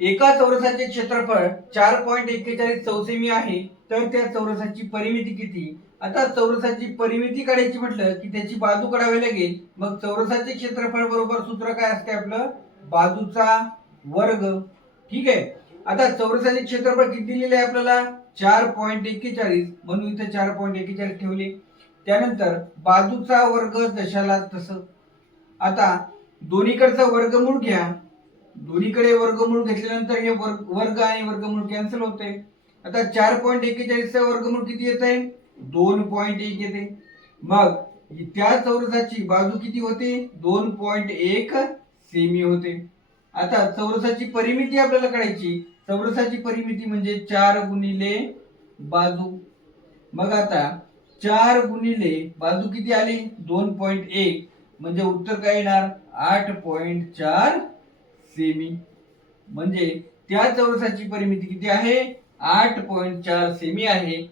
एका चौरसाचे क्षेत्रफळ 4.41 चौसेमी आहे, तर त्या चौरसाची परिमिती किती? आता चौरसाची परिमिती काढायची म्हटलं की त्याची बाजू काढावी लागेल. मग चौरसाचे क्षेत्रफळ बरोबर सूत्र काय असते आपलं? बाजूचा वर्ग. ठीक आहे. आता चौरसाचे क्षेत्रफळ किती दिलेले आहे आपल्याला? 4.41, म्हणून इथे 4.41 ठेवले. त्यानंतर बाजूचा वर्ग जशाला तसं. आता दोन्हीकडचा वर्गमूळ घ्या. दोन्हीकडे वर्गमूळ घेतल्यानंतर हे वर्ग आणि वर्गमूळ कॅन्सल होते. आता 4.41 चा वर्गमूळ किती येत आहे? 2.1 येते. मग त्या चौरसाची बाजू किती होते? 2.1 सेमी होते. आता चौरसाची परिमिती आपल्याला काढायची. चौरसाची परिमिती म्हणजे 4 गुणिले बाजू. मग आता 4 गुणिले बाजू किती आली? 2.1, म्हणजे उत्तर काय येणार? 8.4 सेमी. म्हणजे त्या चौरसाची परिमिती किती आहे? 8.4 सेमी आहे.